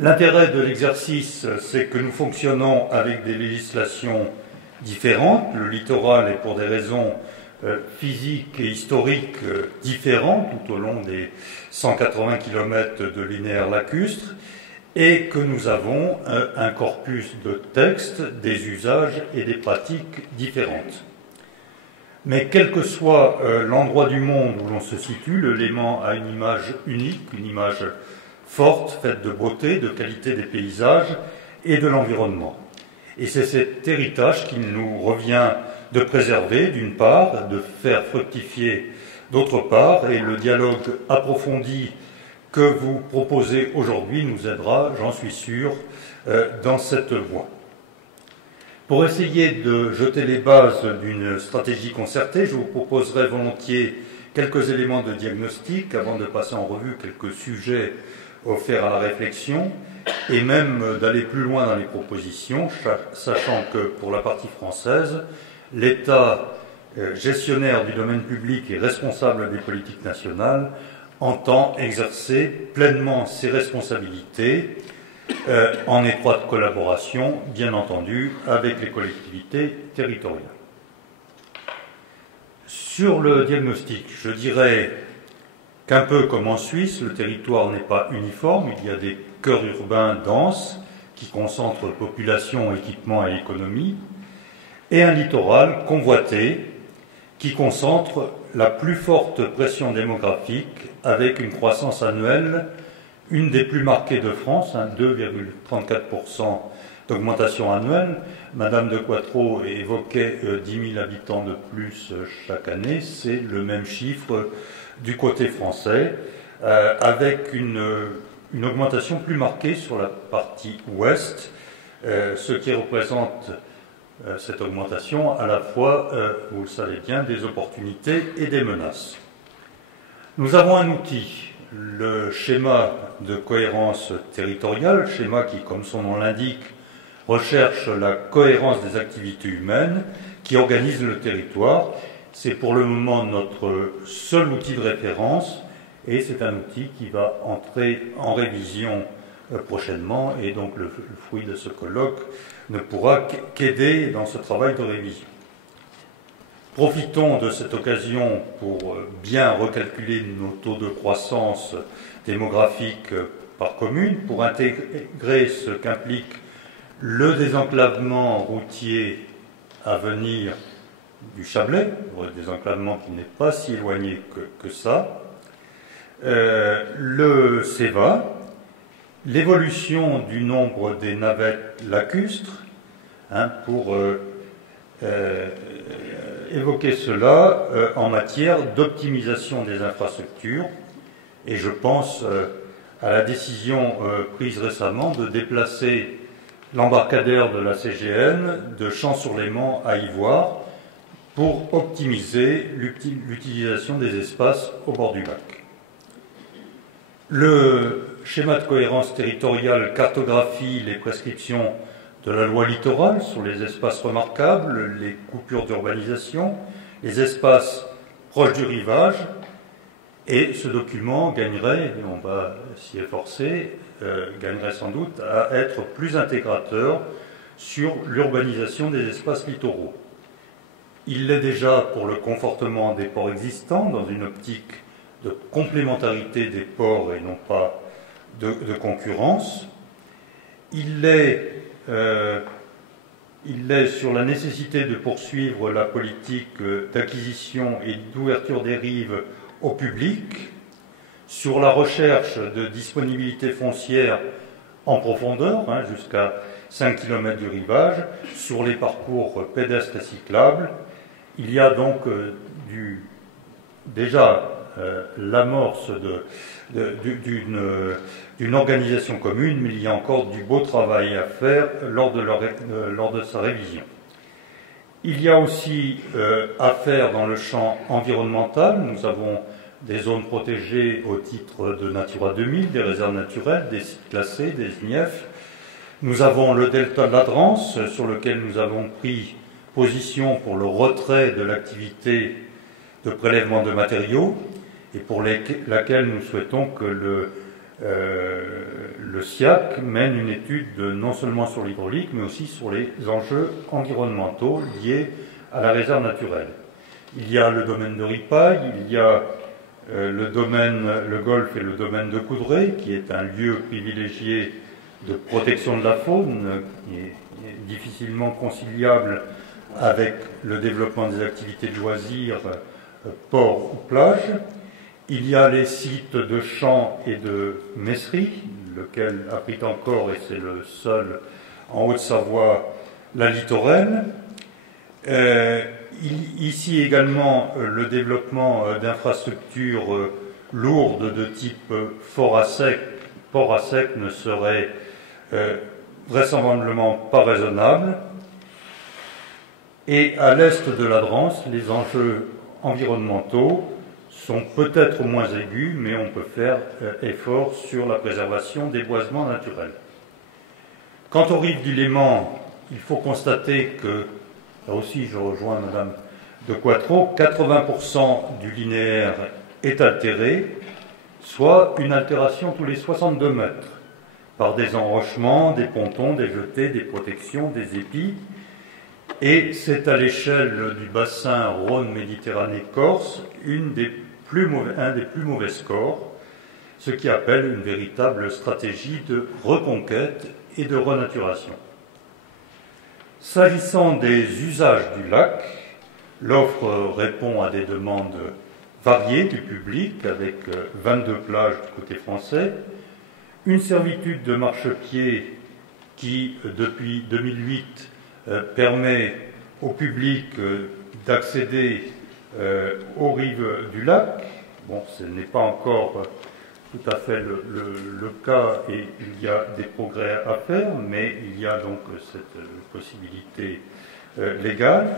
L'intérêt de l'exercice, c'est que nous fonctionnons avec des législations différentes. Le littoral est pour des raisons physiques et historiques différentes tout au long des 180 km de linéaire lacustre, et que nous avons un corpus de textes, des usages et des pratiques différentes. Mais quel que soit l'endroit du monde où l'on se situe, le Léman a une image unique, une image forte, faite de beauté, de qualité des paysages et de l'environnement. Et c'est cet héritage qu'il nous revient de préserver, d'une part, de faire fructifier, d'autre part, et le dialogue approfondi que vous proposez aujourd'hui nous aidera, j'en suis sûr, dans cette voie. Pour essayer de jeter les bases d'une stratégie concertée, je vous proposerai volontiers quelques éléments de diagnostic avant de passer en revue quelques sujets offerts à la réflexion et même d'aller plus loin dans les propositions, sachant que pour la partie française, l'État gestionnaire du domaine public et responsable des politiques nationales entend exercer pleinement ses responsabilités en étroite collaboration, bien entendu, avec les collectivités territoriales. Sur le diagnostic, je dirais qu'un peu comme en Suisse, le territoire n'est pas uniforme. Il y a des cœurs urbains denses qui concentrent population, équipement et économie, et un littoral convoité qui concentre la plus forte pression démographique avec une croissance annuelle, une des plus marquées de France, 2,34% d'augmentation annuelle. Madame de Quatreau évoquait 10 000 habitants de plus chaque année, c'est le même chiffre du côté français, avec une augmentation plus marquée sur la partie ouest, ce qui représente cette augmentation à la fois, vous le savez bien, des opportunités et des menaces. Nous avons un outil, le schéma de cohérence territoriale, schéma qui, comme son nom l'indique, recherche la cohérence des activités humaines, qui organise le territoire. C'est pour le moment notre seul outil de référence et c'est un outil qui va entrer en révision prochainement et donc le fruit de ce colloque ne pourra qu'aider dans ce travail de révision. Profitons de cette occasion pour bien recalculer nos taux de croissance démographique par commune, pour intégrer ce qu'implique le désenclavement routier à venir du Chablais, un désenclavement qui n'est pas si éloigné que ça, le CEVA, l'évolution du nombre des navettes lacustres, pour évoquer cela en matière d'optimisation des infrastructures, et je pense à la décision prise récemment de déplacer l'embarcadère de la CGN de Champs-sur-Léman à Ivoire pour optimiser l'utilisation des espaces au bord du lac. Le schéma de cohérence territoriale cartographie les prescriptions de la loi littorale sur les espaces remarquables, les coupures d'urbanisation, les espaces proches du rivage, et ce document gagnerait, et on va s'y efforcer, gagnerait sans doute à être plus intégrateur sur l'urbanisation des espaces littoraux. Il l'est déjà pour le confortement des ports existants dans une optique de complémentarité des ports et non pas de concurrence. Il l'est sur la nécessité de poursuivre la politique d'acquisition et d'ouverture des rives au public, sur la recherche de disponibilité foncière en profondeur, jusqu'à 5 km du rivage, sur les parcours pédestres et cyclables. Il y a donc déjà l'amorce d'une organisation commune, mais il y a encore du beau travail à faire lors de sa révision. Il y a aussi à faire dans le champ environnemental. Nous avons des zones protégées au titre de Natura 2000, des réserves naturelles, des sites classés, des SNIEF. Nous avons le delta de la Drance, sur lequel nous avons pris position pour le retrait de l'activité de prélèvement de matériaux et pour laquelle nous souhaitons que le SIAC mène une étude non seulement sur l'hydraulique, mais aussi sur les enjeux environnementaux liés à la réserve naturelle. Il y a le domaine de Ripaille, il y a le golfe et le domaine de Coudray, qui est un lieu privilégié de protection de la faune, qui est difficilement conciliable avec le développement des activités de loisirs, port ou plage. Il y a les sites de Champs et de Messery, lequel abrite encore, et c'est le seul en Haute-Savoie, la littorelle. Ici également le développement d'infrastructures lourdes de type port à sec ne serait vraisemblablement pas raisonnable. Et à l'est de la Drance, les enjeux environnementaux sont peut-être moins aigus, mais on peut faire effort sur la préservation des boisements naturels. Quant aux rives du Léman, il faut constater que, là aussi je rejoins Madame de Quatreau, 80% du linéaire est altéré, soit une altération tous les 62 mètres, par des enrochements, des pontons, des jetées, des protections, des épis. Et c'est à l'échelle du bassin Rhône-Méditerranée-Corse un des plus mauvais scores, ce qui appelle une véritable stratégie de reconquête et de renaturation. S'agissant des usages du lac, l'offre répond à des demandes variées du public, avec 22 plages du côté français, une servitude de marchepied qui, depuis 2008, permet au public d'accéder aux rives du lac. Bon, ce n'est pas encore tout à fait le cas et il y a des progrès à faire, mais il y a donc cette possibilité légale.